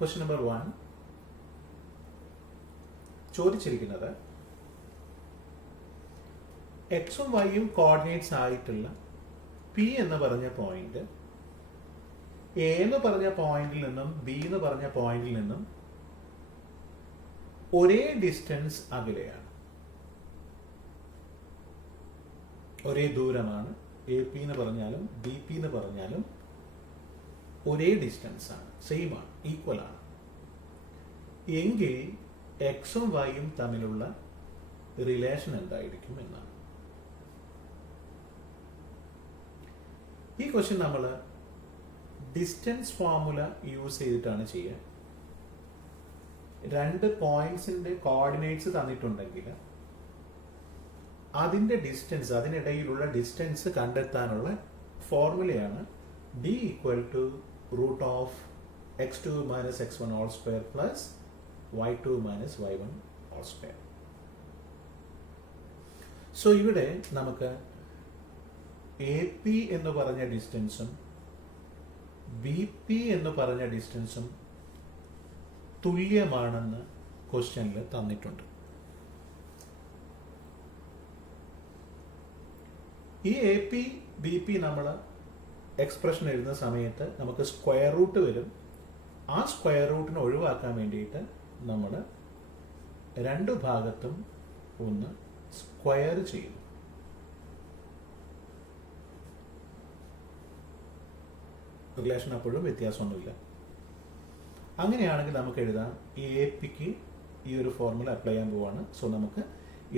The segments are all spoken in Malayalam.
ക്വസ്റ്റ്യൻ നമ്പർ 1 ചോദിച്ചിരിക്കുന്നത് എക്സും വൈയും കോർഡിനേറ്റ്സ് ആയിട്ടുള്ള പി എന്ന് പറഞ്ഞ പോയിന്റ് എ എന്ന് പറഞ്ഞ പോയിന്റിൽ നിന്നും ബി എന്ന് പറഞ്ഞ പോയിന്റിൽ നിന്നും ഒരേ ഡിസ്റ്റൻസ് അകലെയാണ്, ഒരേ ദൂരമാണ്. എ പി എന്ന് പറഞ്ഞാലും ബി പി എന്ന് പറഞ്ഞാലും ഒരേ ഡിസ്റ്റൻസ് ആണ്, സെയിം ആണ്, ഈക്വൽ ആണ്. എങ്കിൽ എക്സും വൈയും തമ്മിലുള്ള റിലേഷൻ എന്തായിരിക്കും എന്നാണ്. ഈ ക്വസ്റ്റ്യൻ നമ്മൾ ഡിസ്റ്റൻസ് ഫോർമുല യൂസ് ചെയ്തിട്ടാണ് ചെയ്യുക. രണ്ട് പോയിന്റ്സിന്റെ കോർഡിനേറ്റ്സ് തന്നിട്ടുണ്ടെങ്കിൽ അതിന്റെ ഡിസ്റ്റൻസ്, അതിനിടയിലുള്ള ഡിസ്റ്റൻസ് കണ്ടെത്താനുള്ള ഫോർമുലയാണ് d equal to root of x2 minus x1 whole square plus y2 minus y1 whole square. So ഇവിടെ നമുക്ക് എ പി എന്ന് പറഞ്ഞ ഡിസ്റ്റൻസും ബി പി എന്ന് പറഞ്ഞ ഡിസ്റ്റൻസും തുല്യമാണെന്ന് ക്വസ്റ്റ്യനിൽ തന്നിട്ടുണ്ട്. ഈ എ പി ബി പി നമ്മൾ എക്സ്പ്രഷൻ എഴുതുന്ന സമയത്ത് നമുക്ക് സ്ക്വയർ റൂട്ട് വരും. ആ സ്ക്വയർ റൂട്ടിനെ ഒഴിവാക്കാൻ വേണ്ടിയിട്ട് നമ്മൾ രണ്ട് ഭാഗത്തും ഒന്ന് സ്ക്വയർ ചെയ്യും. റിലേഷൻ അപ്പോഴും വ്യത്യാസമൊന്നുമില്ല. അങ്ങനെയാണെങ്കിൽ നമുക്ക് എഴുതാം, ഈ എ പിക്ക് ഈ ഒരു ഫോർമുല അപ്ലൈ ചെയ്യാൻ പോവാണ്. സോ നമുക്ക്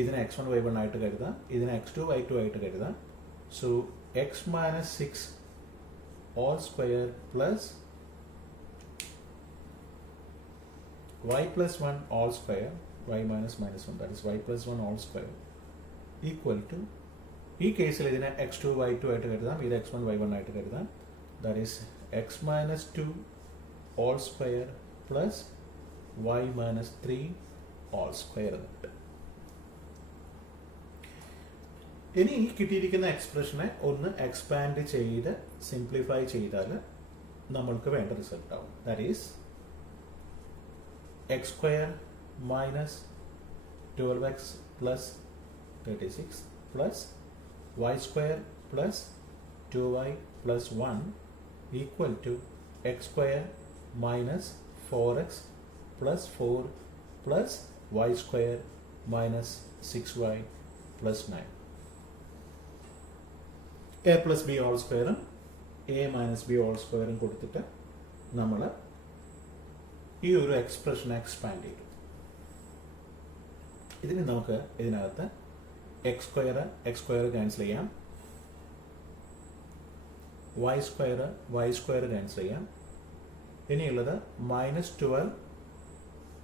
ഇതിനെ x1 y1 ആയിട്ട് കരുതാം, ഇതിനെ x2 y2 ആയിട്ട് കരുതാം. So x minus 6 all square plus y plus 1 all square, y minus minus 1, that is y plus 1 all square equal to, ഈ കേസിൽ ഇതിനെ x2 y2 ആയിട്ട് കരുതാം, ഇത് x1 y1 ആയിട്ട് കരുതാം. that is x minus 2 all square plus y minus 3 all square എന്നുണ്ട്. ഇനി കിട്ടിയിരിക്കുന്ന എക്സ്പ്രഷനെ ഒന്ന് എക്സ്പാൻഡ് ചെയ്ത് സിംപ്ലിഫൈ ചെയ്താൽ നമ്മൾക്ക് വേണ്ട റിസൾട്ട് ആവും. That is x square minus 12x plus 36 plus y square plus 2y plus 1 equal to x square minus 4x plus 4 plus y square minus 6y plus 9. A plus B whole സ്ക്വയറും എ മൈനസ് ബി ഹോൾ സ്ക്വയറും കൊടുത്തിട്ട് നമ്മൾ ഈ ഒരു എക്സ്പ്രഷൻ എക്സ്പാൻഡ് ചെയ്തു. ഇതിന് നമുക്ക് ഇതിനകത്ത് എക്സ് സ്ക്വയർ ക്യാൻസൽ ചെയ്യാം, വൈ സ്ക്വയർ ക്യാൻസൽ ചെയ്യാം. ഇനിയുള്ളത് minus 12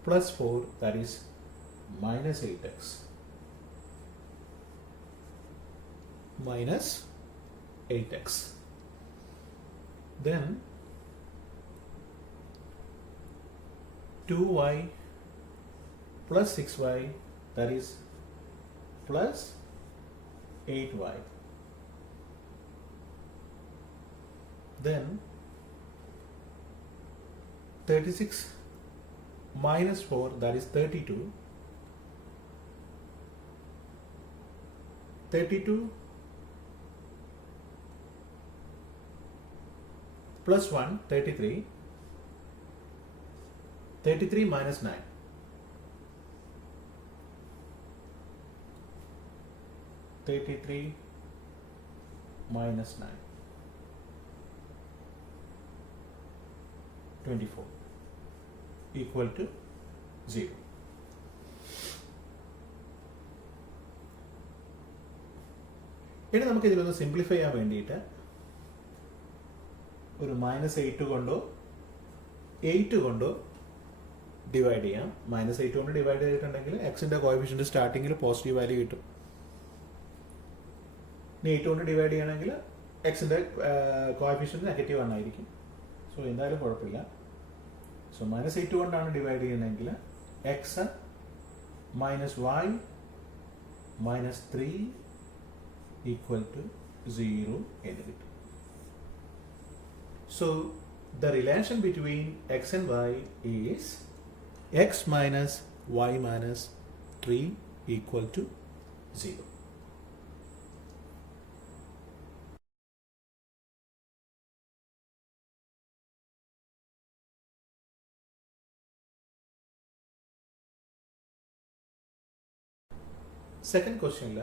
plus 4, that is minus 8x minus 8x. Then 2y plus 6y, that is plus 8y. Then 36 minus 4, that is 32. 32 plus 1, 33. 33 minus 9. 33 minus 9. 24 equal to 0. ഇനി നമുക്ക് ഇതിലൊന്ന് സിംപ്ലിഫൈ ചെയ്യാൻ വേണ്ടിയിട്ട് ഒരു -8 കൊണ്ടോ 8 കൊണ്ടോ ഡിവൈഡ് ചെയ്യാം. -8 കൊണ്ട് ഡിവൈഡ് ചെയ്തിട്ടുണ്ടെങ്കിൽ എക്സിന്റെ കോഎഫിഷ്യന്റ് സ്റ്റാർട്ടിങ്ങിൽ പോസിറ്റീവ് വാല്യൂ കിട്ടും. ഇനി 8 കൊണ്ട് ഡിവൈഡ് ചെയ്യണമെങ്കിൽ എക്സിന്റെ കോഎഫിഷ്യന്റ് നെഗറ്റീവ് 1 ആയിരിക്കും. സോ എന്തായാലും കുഴപ്പമില്ല. സോ -8 കൊണ്ടാണ് ഡിവൈഡ് ചെയ്യുന്നതെങ്കിൽ എക്സ് -y -3 ഈക്വൽ ടു 0 എന്ന് കിട്ടും. So the relation between x and y is x minus y minus 3 equal to 0. Second ക്വസ്റ്റ്യനിൽ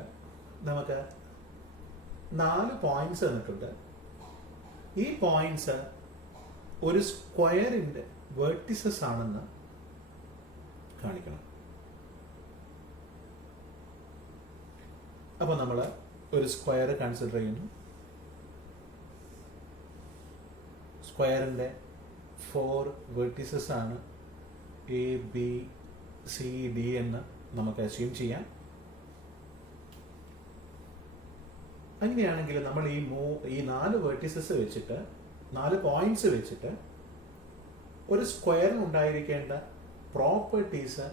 നമുക്ക് 4 പോയിന്റ്സ് തന്നിട്ടുണ്ട്. ഈ പോയിന്റ്സ് ഒരു സ്ക്വയറിന്റെ വെർട്ടിസസ് ആണെന്ന് കാണിക്കണം. അപ്പോൾ നമ്മൾ ഒരു സ്ക്വയർ കൺസിഡർ ചെയ്യുന്നു. സ്ക്വയറിന്റെ 4 വെർട്ടിസസ് ആണ് എ ബി സി ഡി എന്ന് നമുക്ക് അസ്യൂം ചെയ്യാം. അങ്ങനെയാണെങ്കിൽ നമ്മൾ ഈ 4 വെർട്ടിസസ് വെച്ചിട്ട് 4 പോയിന്റ്സ് വെച്ചിട്ട് ഒരു സ്ക്വയറിന് ഉണ്ടായിരിക്കേണ്ട പ്രോപ്പർട്ടീസ്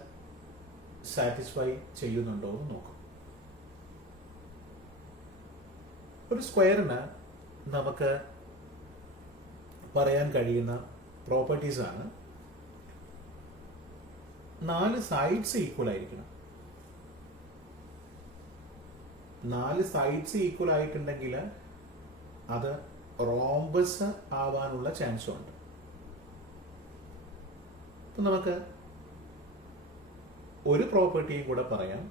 സാറ്റിസ്ഫൈ ചെയ്യുന്നുണ്ടോ എന്ന് നോക്കും. ഒരു സ്ക്വയറിന് നമുക്ക് പറയാൻ കഴിയുന്ന പ്രോപ്പർട്ടീസ് ആണ് 4 സൈഡ്സ് ഈക്വൽ ആയിരിക്കണം. 4 സൈഡ്സ് ഈക്വൽ ആയിട്ടുണ്ടെങ്കിൽ അത് റോംബസ് ആവാനുള്ള ചാൻസും ഉണ്ട്. അപ്പൊ നമുക്ക് ഒരു പ്രോപ്പർട്ടിയും കൂടെ പറയാം.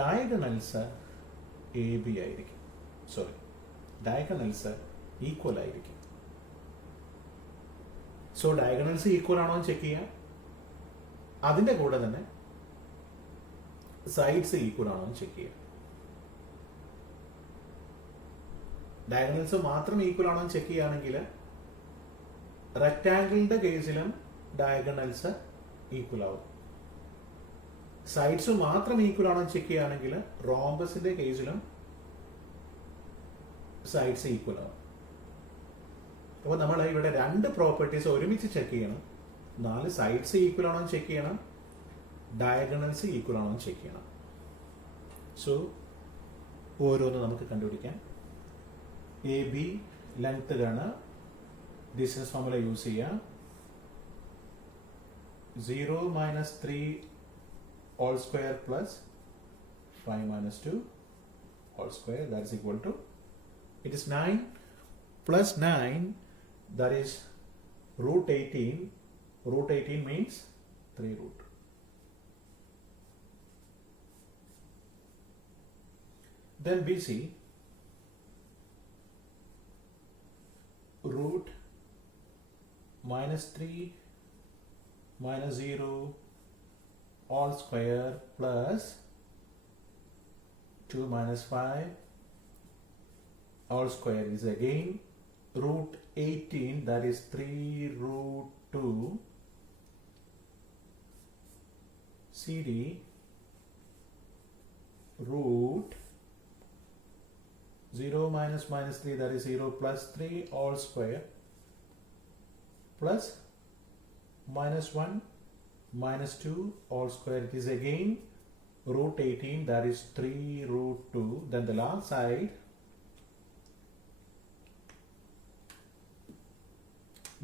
ഡയഗണൽസ് എ ബി ആയിരിക്കും. ഡയഗണൽസ് ഈക്വൽ ആയിരിക്കും. സോ ഡയഗണൽസ് ഈക്വൽ ആണോ എന്ന് ചെക്ക് ചെയ്യാം. അതിന്റെ കൂടെ തന്നെ സൈഡ്സ് ഈക്വൽ ആണോ എന്ന് ചെക്ക് ചെയ്യാം. ഡയഗണൽസ് മാത്രം ഈക്വൽ ആണോ എന്ന് ചെക്ക് ചെയ്യുകയാണെങ്കിൽ റെക്ടാംഗിളിന്റെ കേസിലും ഡയഗണൽസ് ഈക്വൽ ആവും. സൈഡ്സ് മാത്രം ഈക്വൽ ആണോ എന്ന് ചെക്ക് ചെയ്യുകയാണെങ്കിൽ റോംബസിന്റെ കേസിലും സൈഡ്സ് ഈക്വൽ ആവും. അപ്പോൾ നമ്മൾ ഇവിടെ 2 പ്രോപ്പർട്ടീസ് ഒരുമിച്ച് ചെക്ക് ചെയ്യണം. 4 സൈഡ്സ് ഈക്വൽ ആണോ എന്ന് ചെക്ക് ചെയ്യണം, ഡയഗണൽസ് ഈക്വൽ ആണോ എന്ന് ചെക്ക് ചെയ്യണം. സോ ഓരോന്ന് നമുക്ക് കണ്ടുപിടിക്കാം. എ ബി ലെങ്ത് ആണ്. ഡിസ്റ്റൻസ് ഫോർമുല യൂസ് ചെയ്യാം. 0 minus 3 all square plus 5 minus 2 all square, that is equal to, it is 9 plus 9, that is root 18. Root 18 means 3 root. Then BC, root minus 3 minus 0 all square plus 2 minus 5 all square is again root 18, that is 3 root 2. CD root 0 minus minus 3, that is 0 plus 3 all square plus minus 1 minus 2 all square, it is again root 18, that is 3 root 2. Then the last side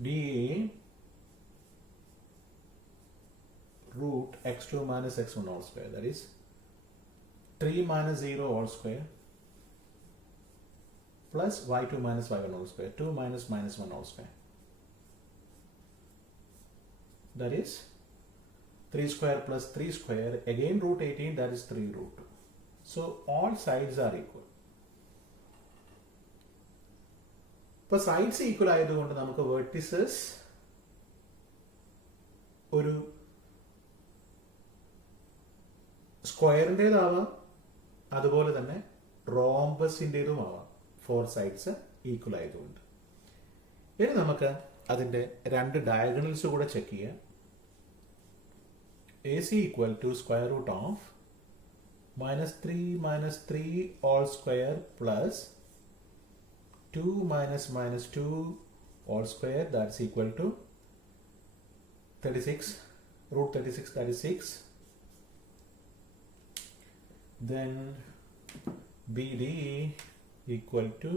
DA root x2 minus x1 all square, that is 3 minus 0 all square plus y2 minus y1 all square, 2 minus minus 1 all square, that is 3 square plus 3 square, again root 18, that is 3 root 2. So all sides are equal. ഇപ്പോൾ സൈഡ്സ് ഈക്വൽ ആയതുകൊണ്ട് നമുക്ക് വെർട്ടിസസ് ഒരു സ്ക്വയറിൻ്റെതാവാം, അതുപോലെ തന്നെ റോംബസിൻ്റെതും ആവാം. 4 സൈഡ്സ് ഈക്വൽ ആയതുകൊണ്ട്. ഇനി നമുക്ക് അതിൻ്റെ 2 ഡയഗണൽസ് കൂടെ ചെക്ക് ചെയ്യാം. AC equal to square root of minus 3 all square plus 2 minus minus 2 all square, that's equal to 36, root 36, that is 6. Then BD equal to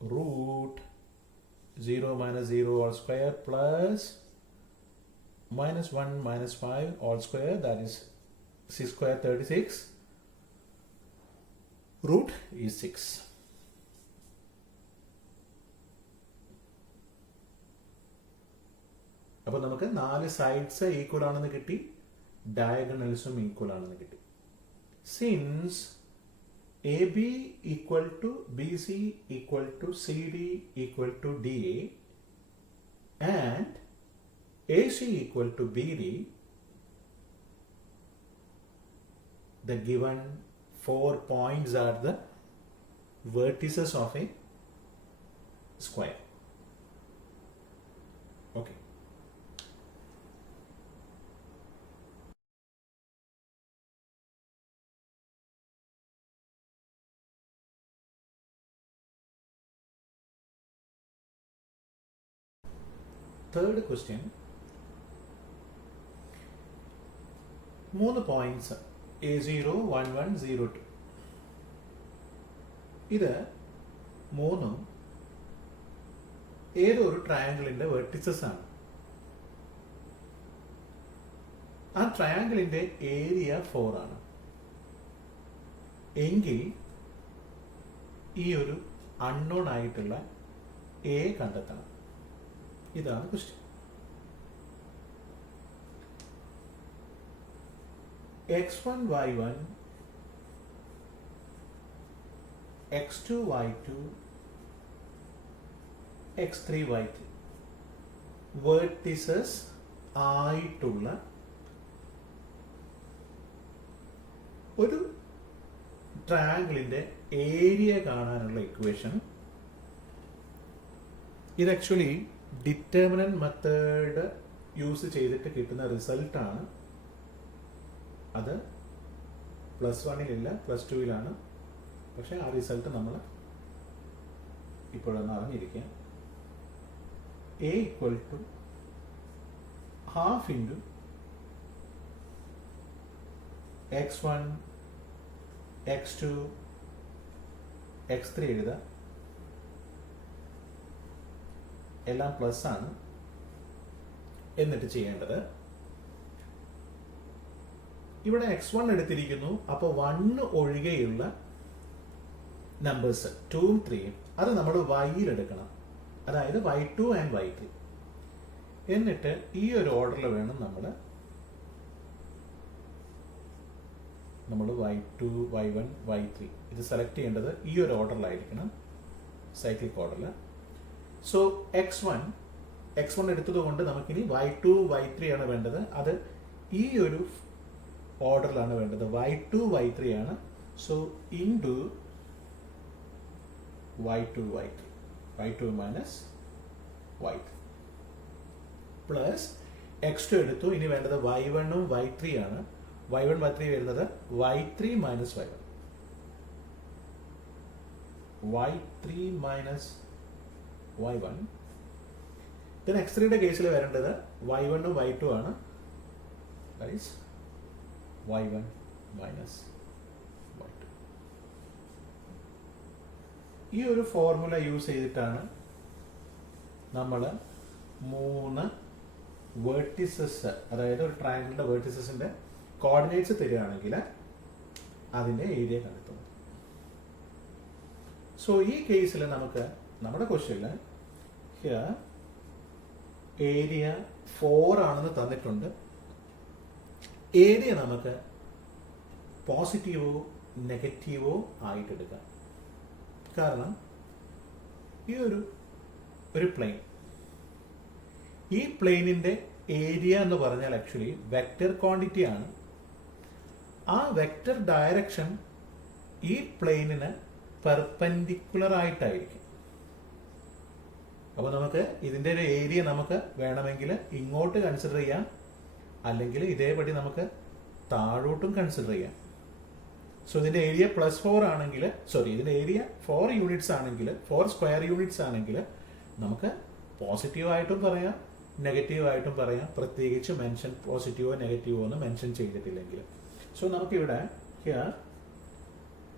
root 0 minus 0 all square plus minus 1 minus 5 all square, that is 6 square 36, root is 6. അപ്പോൾ നമുക്ക് 4 സൈഡ്സ് ഈക്വൽ ആണെന്ന് കിട്ടി, ഡയഗണൽസും ഈക്വൽ ആണെന്ന് കിട്ടി. Since AB equal to BC equal to CD equal to DA and AC equal to BD, the given 4 points are the vertices of a square. Okay. Third question, 3 points A0, 1, 1, 0, 2. ഇത് മൂന്നും ഏതൊരു ട്രയാങ്കിളിന്റെ വെർട്ടിസസ് ആണ്. ആ ട്രയാങ്കിളിന്റെ ഏരിയ 4 ആണ് എങ്കിൽ ഈ ഒരു അൺനോൺ ആയിട്ടുള്ള എ കണ്ടെത്തണം. ഇതാണ് question. x1 y1 x2 y2 x3 y3 vertices ആയിട്ടുള്ള ഒരു ട്രയാങ്കിളിന്റെ ഏരിയ കാണാനുള്ള ഇക്വേഷൻ. ഇത് ആക്ച്വലി ഡിറ്റർമിനന്റ് മെത്തേഡ് യൂസ് ചെയ്തിട്ട് കിട്ടുന്ന റിസൾട്ടാണ്. അത് +1-ലില്ല, +2-ലാണ്. പക്ഷെ ആ റിസൾട്ട് നമ്മൾ ഇപ്പോഴൊന്ന് അറിഞ്ഞിരിക്കുക. A equal to half into x1 x2 x3 എഴുതുക. എല്ലാം പ്ലസ് ആണ്. എന്നിട്ട് ചെയ്യേണ്ടത്, ഇവിടെ x1 എടുത്തിരിക്കുന്നു, അപ്പോൾ 1 ഒഴികെയുള്ള നമ്പേഴ്സ് 2ഉം 3ഉം അത് നമ്മൾ y-യിൽ എടുക്കണം. അതായത് y2 ആൻഡ് y3. എന്നിട്ട് ഈ ഒരു ഓർഡറിൽ വേണം നമ്മൾ y2 y1 y3 ഇത് സെലക്ട് ചെയ്യേണ്ടത് ഈ ഒരു ഓർഡറിലായിരിക്കണം, സൈക്ലിക് ഓർഡറിൽ. സോ x1 എടുത്തത് കൊണ്ട് നമുക്കിനി y2 y3 ആണ് വേണ്ടത്. അത് ഈ ഒരു ഓർഡറിലാണ് വേണ്ടത്. y2 y3 ആണ്. So into y2 y3, y2 minus y3 plus x2 എടുത്തു. ഇനി വേണ്ടത് y1ഉം y3 ആണ്. y1 y3 വരുന്നത് y3 minus y1, y3 minus y1. then x3യുടെ കേസിൽ വരേണ്ടത് y1ഉം y2 ആണ്. that is y1 minus y2. ഈ ഒരു ഫോർമുല യൂസ് ചെയ്തിട്ടാണ് നമ്മൾ 3 വേർട്ടിസസ്, അതായത് ഒരു ട്രയാങ്കിളിന്റെ വേർട്ടിസസിന്റെ കോർഡിനേറ്റ്സ് തരികയാണെങ്കിൽ അതിന്റെ ഏരിയ കണ്ടെത്തുന്നത്. സോ ഈ കേസിൽ നമുക്ക് നമ്മുടെ ക്വസ്റ്റ്യനിൽ ഏരിയ 4 ആണെന്ന് തന്നിട്ടുണ്ട്. ഏരിയ നമുക്ക് പോസിറ്റീവോ നെഗറ്റീവോ ആയിട്ട് എടുക്കാം. കാരണം ഈ ഒരു പ്ലെയിൻ, ഈ പ്ലെയിനിന്റെ ഏരിയ എന്ന് പറഞ്ഞാൽ ആക്ച്വലി വെക്റ്റർ ക്വാണ്ടിറ്റി ആണ്. ആ വെക്റ്റർ ഡയറക്ഷൻ ഈ പ്ലെയിനിന് പെർപെൻഡിക്കുലർ ആയിട്ടായിരിക്കും. അപ്പോൾ നമുക്ക് ഇതിന്റെ ഒരു ഏരിയ നമുക്ക് വേണമെങ്കിൽ ഇങ്ങോട്ട് കൺസിഡർ ചെയ്യാം, അല്ലെങ്കിൽ ഇതേപടി നമുക്ക് താഴോട്ടും കൺസിഡർ ചെയ്യാം. സോ ഇതിന്റെ ഏരിയ +4 ആണെങ്കിൽ, ഇതിന്റെ ഏരിയ 4 യൂണിറ്റ്സ് ആണെങ്കിൽ, 4 സ്ക്വയർ യൂണിറ്റ്സ് ആണെങ്കിൽ നമുക്ക് പോസിറ്റീവായിട്ടും പറയാം നെഗറ്റീവായിട്ടും പറയാം, പ്രത്യേകിച്ച് മെൻഷൻ പോസിറ്റീവോ നെഗറ്റീവോ എന്ന് മെൻഷൻ ചെയ്തിട്ടില്ലെങ്കിൽ. സോ നമുക്കിവിടെ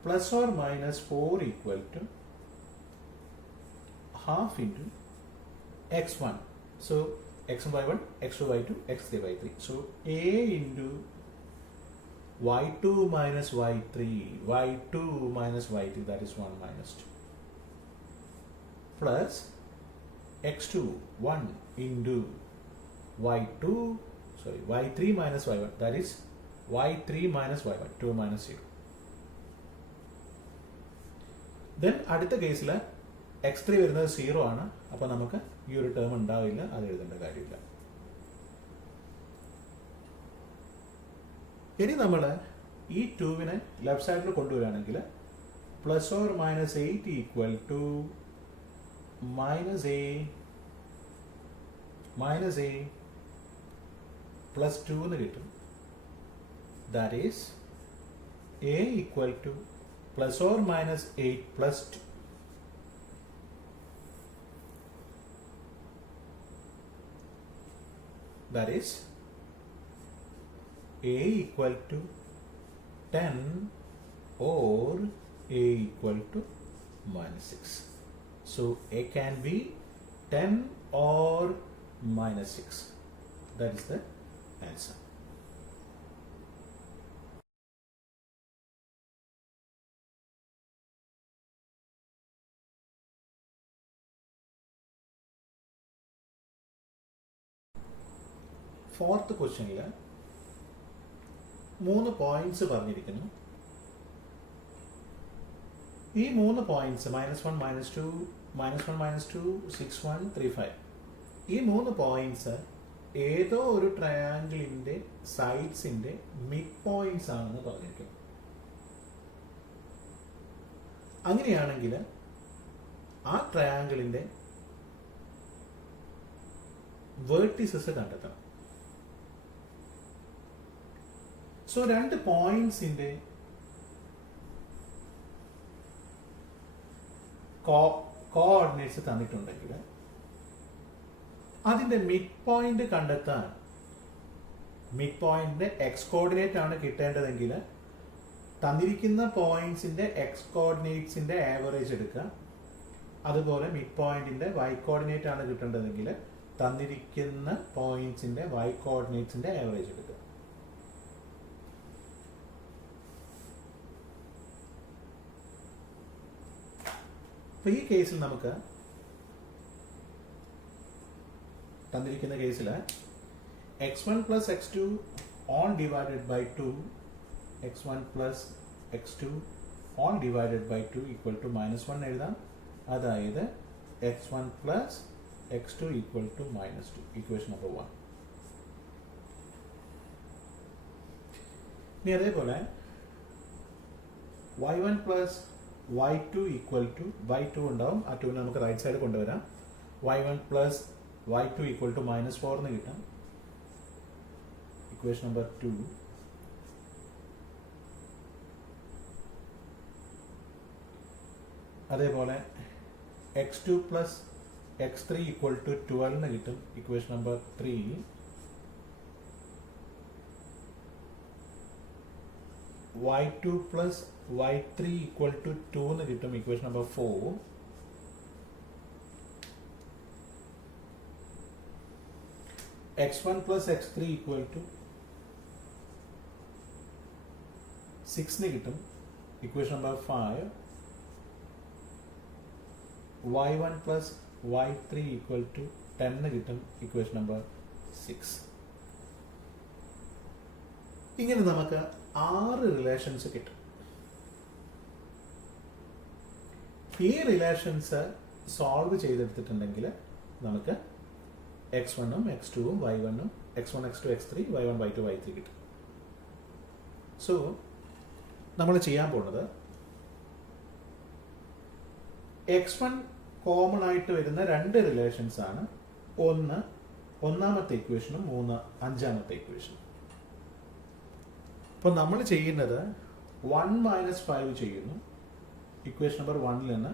+or -4 equal to half into x1. So x1 y1, x2 y2, x3 y3. So a into y2 minus y3, y2 minus y3, that is 1 minus 2, plus x2 1 into y3 minus y1, that is y3 minus y1, 2 minus 0. Then അടുത്ത കേസിൽ x3 വരുന്നത് 0 ആണ്. അപ്പോൾ നമുക്ക് ഈ ഒരു ടേം ഉണ്ടാവില്ല, അത് എഴുതേണ്ട കാര്യമില്ല. ഇനി നമ്മൾ ഈ 2വിനെ ലെഫ്റ്റ് സൈഡിൽ കൊണ്ടുവരികയാണെങ്കിൽ plus or minus 8 equal to minus a plus 2 എന്ന് കിട്ടും. That is a equal to plus or minus 8 plus 2. That is a equal to 10 or a equal to minus 6. So a can be 10 or minus 6. That is the answer. Fourth ക്വസ്റ്റ്യനിൽ 3 പോയിന്റ്സ് പറഞ്ഞിരിക്കുന്നു. ഈ 3 പോയിന്റ്സ് -1, -2, -1, -2, 6, 1, 3, 5, ഈ 3 പോയിന്റ്സ് ഏതോ ഒരു ട്രയാങ്കിളിന്റെ സൈഡ്സിന്റെ മിഡ് പോയിന്റ്സ് ആണെന്ന് പറഞ്ഞിരിക്കുന്നു. അങ്ങനെയാണെങ്കിൽ ആ ട്രയാങ്കിളിന്റെ വേർട്ടിസസ് കണ്ടെത്തണം. സോ 2 പോയിന്റ്സിന്റെ കോഓർഡിനേറ്റ്സ് തന്നിട്ടുണ്ടെങ്കിൽ അതിന്റെ മിഡ് പോയിന്റ് കണ്ടെത്താൻ, മിഡ് പോയിന്റിന്റെ എക്സ് കോർഡിനേറ്റ് ആണ് കിട്ടേണ്ടതെങ്കിൽ തന്നിരിക്കുന്ന പോയിന്റ്സിന്റെ എക്സ് കോർഡിനേറ്റ്സിന്റെ ആവറേജ് എടുക്കുക. അതുപോലെ മിഡ് പോയിന്റിന്റെ വൈ കോർഡിനേറ്റ് ആണ് കിട്ടേണ്ടതെങ്കിൽ തന്നിരിക്കുന്ന പോയിന്റ്സിന്റെ വൈ കോർഡിനേറ്റ്സിന്റെ ആവറേജ് എടുക്കുക. അപ്പോൾ ഈ കേസിൽ നമുക്ക് തന്നിരിക്കുന്ന കേസിൽ x1 plus x2 all divided by 2, x1 plus x2 all divided by 2 equal to -1 എഴുതാം. അതായത് x1 plus x2 equal to -2, equation number 1. ഇനി അതേപോലെ y1 plus y2 equal to y2 ഉണ്ടാവും. ആ 2 നമുക്ക് റൈറ്റ് സൈഡ് കൊണ്ടുവരാം. y1 plus y2 equal to -4 എന്ന് കിട്ടാം. Equation number 2. അതേപോലെ x2 plus x3 equal to 12 എന്ന് കിട്ടും. Equation number 3. y2 plus y3 equal to 2 എന്ന് കിട്ടും. Equation number 4. x1 plus x3 equal to 6 എന്ന് കിട്ടും. Equation number 5. y1 plus y3 equal to 10 എന്ന് കിട്ടും. Equation number 6. ഇങ്ങനെ നമുക്ക് 6 റിലേഷൻസ് കിട്ടും. ഈ റിലേഷൻസ് സോൾവ് ചെയ്തെടുത്തിട്ടുണ്ടെങ്കിൽ നമുക്ക് x1ഉം x2ഉം y1ഉം x1 x2 x3 y1 y2 y3 കിട്ടും. സോ നമ്മൾ ചെയ്യാൻ പോകുന്നത് x1 കോമൺ ആയിട്ട് വരുന്ന 2 റിലേഷൻസ് ആണ്. ഒന്ന് ഒന്നാമത്തെ ഇക്വേഷനും 3 അഞ്ചാമത്തെ ഇക്വേഷനും. അപ്പോൾ നമ്മൾ ചെയ്യുന്നത് 1 മൈനസ് 5 ചെയ്യുന്നു. ഇക്വേഷൻ നമ്പർ 1ൽ നിന്ന്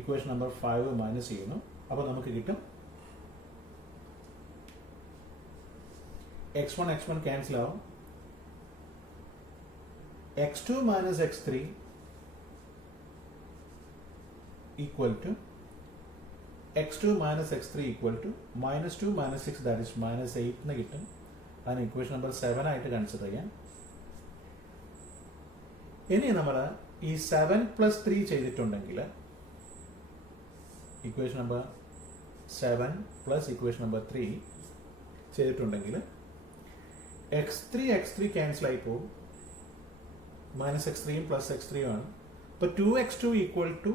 ഇക്വേഷൻ നമ്പർ 5 മൈനസ് ചെയ്യുന്നു. അപ്പോൾ നമുക്ക് കിട്ടും x1 x1 ക്യാൻസൽ ആവും. x2 minus x3 equal to x2 minus x3 equal to minus 2 minus 6 that is minus 8 എന്ന് കിട്ടും. അതിന് ഇക്വേഷൻ നമ്പർ 7 ആയിട്ട് കൺസിഡർ ചെയ്യാം. ഇനി നമ്മൾ ഈ 7 പ്ലസ് 3 ചെയ്തിട്ടുണ്ടെങ്കിൽ equation number 7 plus equation number 3 ചെയ്തിട്ടുണ്ടെങ്കിൽ x3 ക്യാൻസൽ ആയി പോകും. മൈനസ് x3 പ്ലസ് x3 ആണ്. അപ്പോൾ 2x2 ഈക്വൽ ടു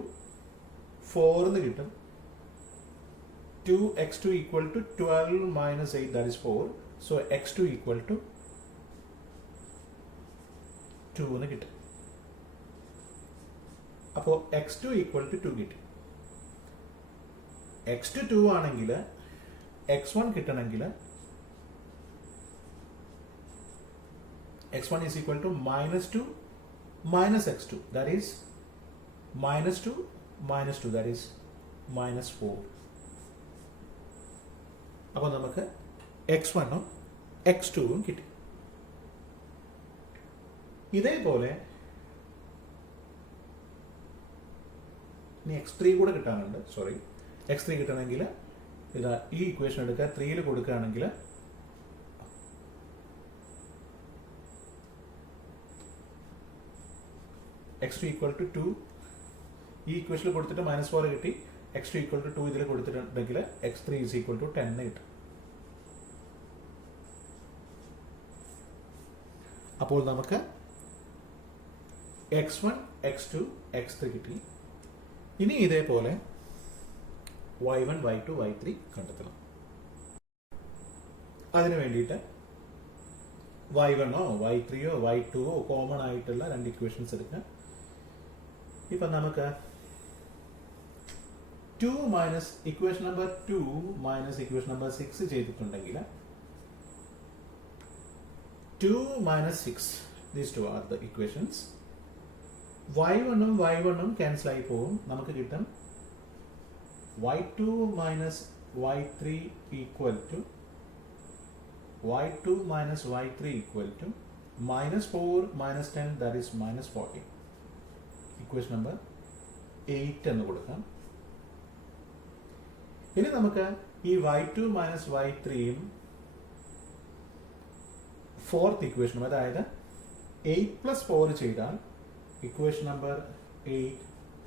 4 എന്ന് കിട്ടും. 2x2 equal to 12 minus 8 that is 4. So x2 equal to 2 എന്ന് കിട്ടും. അപ്പോൾ x2 equal to 2 കിട്ടും. x2 2 ആണെങ്കിൽ x1 കിട്ടണമെങ്കിൽ x1 is equal to minus 2 minus x2 that is minus 2 minus 2 that is minus 4. അപ്പോൾ നമുക്ക് x1ഉം x2ഉം കിട്ടി. ഇതേപോലെ ഇനി x3 കൂടെ കിട്ടാനുണ്ട്. സോറി, x3 കിട്ടണമെങ്കിൽ ഇതാ ഈ ഇക്വേഷൻ എടുക്കുക. 3ൽ കൊടുക്കുകയാണെങ്കിൽ x2 ഈക്വൽ ടു 2 ഈ ഇക്വേഷനിൽ കൊടുത്തിട്ട് -4 കിട്ടി. x2 ഈക്വൽ ടു 2 ഇതിൽ കൊടുത്തിട്ടുണ്ടെങ്കിൽ x3 ഈസ് ഈക്വൽ ടു 10 കിട്ടും. അപ്പോൾ നമുക്ക് x1 x2 x3 കിട്ടി. ഇനി ഇതേപോലെ y1 y2 y3 കണ്ടെത്തണം. അതിനു വേണ്ടിയിട്ട് y1ഓ y3ഓ y2ഓ കോമൺ ആയിട്ടുള്ള രണ്ട് ഇക്വേഷൻസ് എടുക്കാം. ഇപ്പം നമുക്ക് 2 minus equation number 2 minus equation number 6 ചെയ്തിട്ടുണ്ടെങ്കിൽ 2 minus 6, these two are the equations. y1ഉം y1ഉം ക്യാൻസൽ ആയി പോകും. നമുക്ക് കിട്ടും y2 minus y3 equal to y2 minus y3 equal to minus 4 minus 10 that is minus 40. Equation number 8 എന്ന് കൊടുക്കാം. ഇനി നമുക്ക് ഈ y2 minus y3യും ഫോർത്ത് ഇക്വേഷനും, അതായത് 8 പ്ലസ് 4 ചെയ്താൽ equation number 8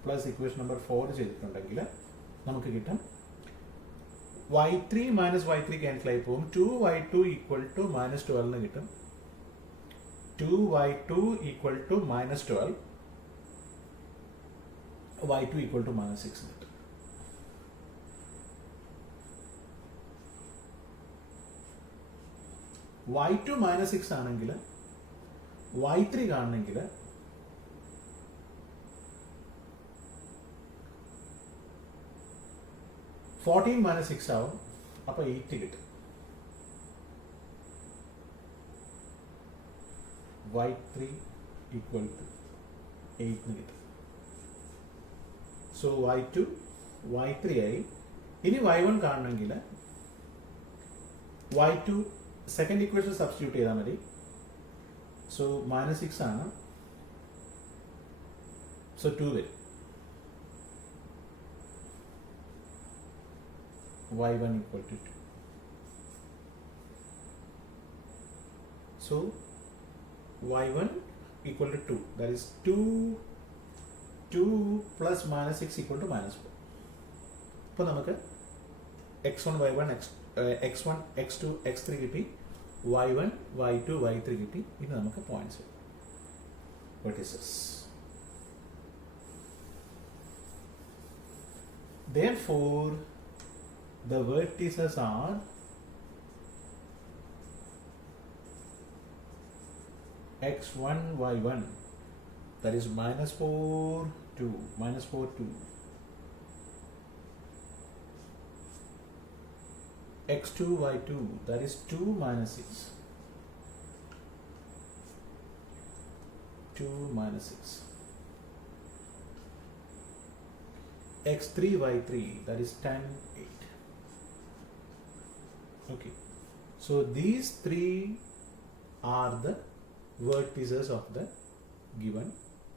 plus equation number 4 ചെയ്തിട്ടുണ്ടെങ്കിൽ നമുക്ക് കിട്ടും y3 minus y3 ക്യാൻസൽ ആയി പോകും. 2y2 ഈക്വൽ ടു മൈനസ് 12 എന്ന് കിട്ടും. 2y2 equal to minus 12, y2 equal to minus 6 കിട്ടും. y2 മൈനസ് 6 ആണെങ്കിൽ y3 കാണണമെങ്കിൽ -14 ആവും. അപ്പൊ 8 കിട്ടും. y3 ഈക്വൽ ടു 8 എന്ന് കിട്ടും. സോ y2 y3 ആയി. ഇനി y1 കാണണമെങ്കിൽ y2 സെക്കൻഡ് ഇക്വേഷൻ സബ്സ്റ്റിറ്റ്യൂട്ട് ചെയ്താൽ മതി. സോ -6 ആണ്. സോ 2 വരും. y1 equal to 2. So y1 equal to 2. That is 2 plus -6 equal to -4. അപ്പോൾ നമുക്ക് x1 y1 x1 x2 x3 കിട്ടി. y1 y2 y3 കിട്ടി. ഇനി നമുക്ക് points vertices. Therefore the vertices are x1 y1, that is -4 2 x2 y2, that is 2 minus 6 x3 y3, that is 10 8. Okay, so these three are the vertices of the given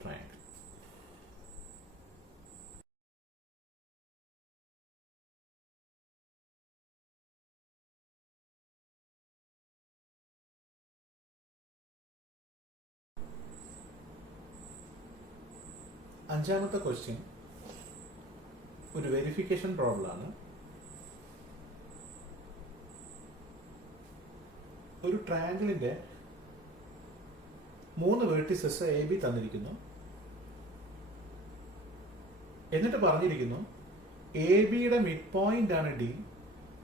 triangle. അഞ്ചാമത്തെ ക്വസ്റ്റ്യൻ ഒരു വെരിഫിക്കേഷൻ പ്രോബ്ലം ആണ്. ഒരു ട്രയാങ്കിളിന്റെ 3 വെർട്ടിസസ് എ ബി തന്നിരിക്കുന്നു. എന്നിട്ട് പറഞ്ഞിരിക്കുന്നു എ ബിയുടെ മിഡ് പോയിന്റ് ആണ് ഡി,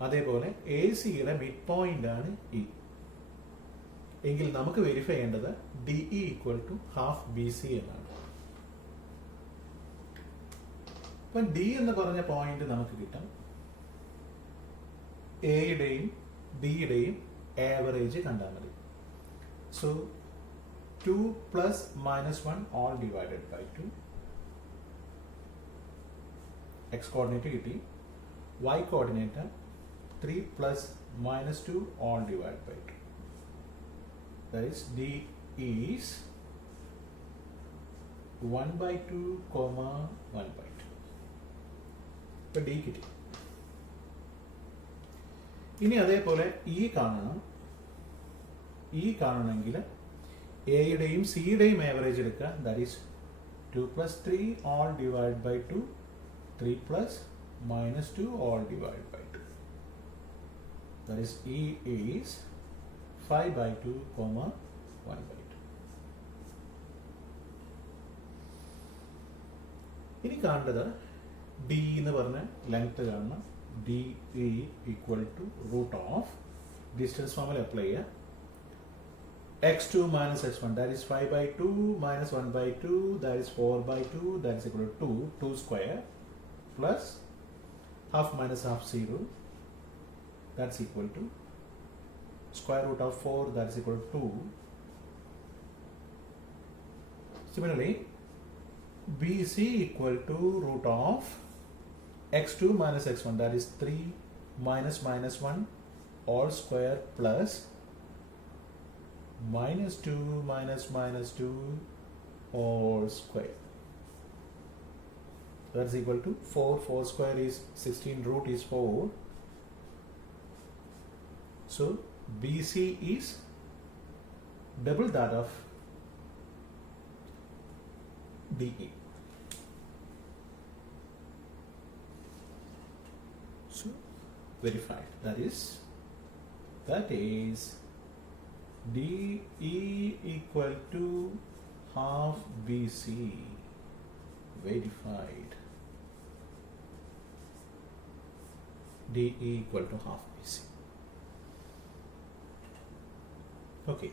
അതേപോലെ എ സിയുടെ മിഡ് പോയിന്റ് ആണ് ഇ. എങ്കിൽ നമുക്ക് വെരിഫൈ ചെയ്യേണ്ടത് D E equal to half B C എന്നാണ്. അപ്പം ഡി എന്ന് പറഞ്ഞ പോയിന്റ് നമുക്ക് കിട്ടും എയുടെയും ബിയുടെയും ആവറേജ് കണ്ടാൽ മതി. So 2 plus minus 1 all divided by 2. X coordinate കിട്ടി. Y coordinate 3 plus minus 2 all divide by 2. That is d is 1 by 2 comma 1 by 2. ഇപ്പൊ ഡി കിട്ടി. ഇനി അതേപോലെ ഇ കാണണം. ഇ കാണണമെങ്കിൽ എയുടെയും സിയുടെയും ആവറേജ് എടുക്കുക. That is 2 plus 3 all divided by 2. 3 plus minus 2 all divided by 2. That is E is 5 by 2 comma 1 by 2. ഇനി കാണേണ്ടത് ഡി എന്ന് പറഞ്ഞ ലെങ്ത് കാണണം. D E equal to root of distance formula apply ചെയ്യുക. x2 minus x1, that is 5 by 2 minus 1 by 2, that is 4 by 2, that is equal to 2 square, plus half minus half 0, that's equal to square root of 4, that is equal to 2. Similarly, BC equal to root of x2 minus x1, that is 3 minus minus 1 all square plus minus 2 minus minus 2 all square. That's equal to 4. 4 square is 16, root is 4. So BC is double that of DE. So verified. That is DE equal to half BC. Verified. DE equal to half BC. Okay.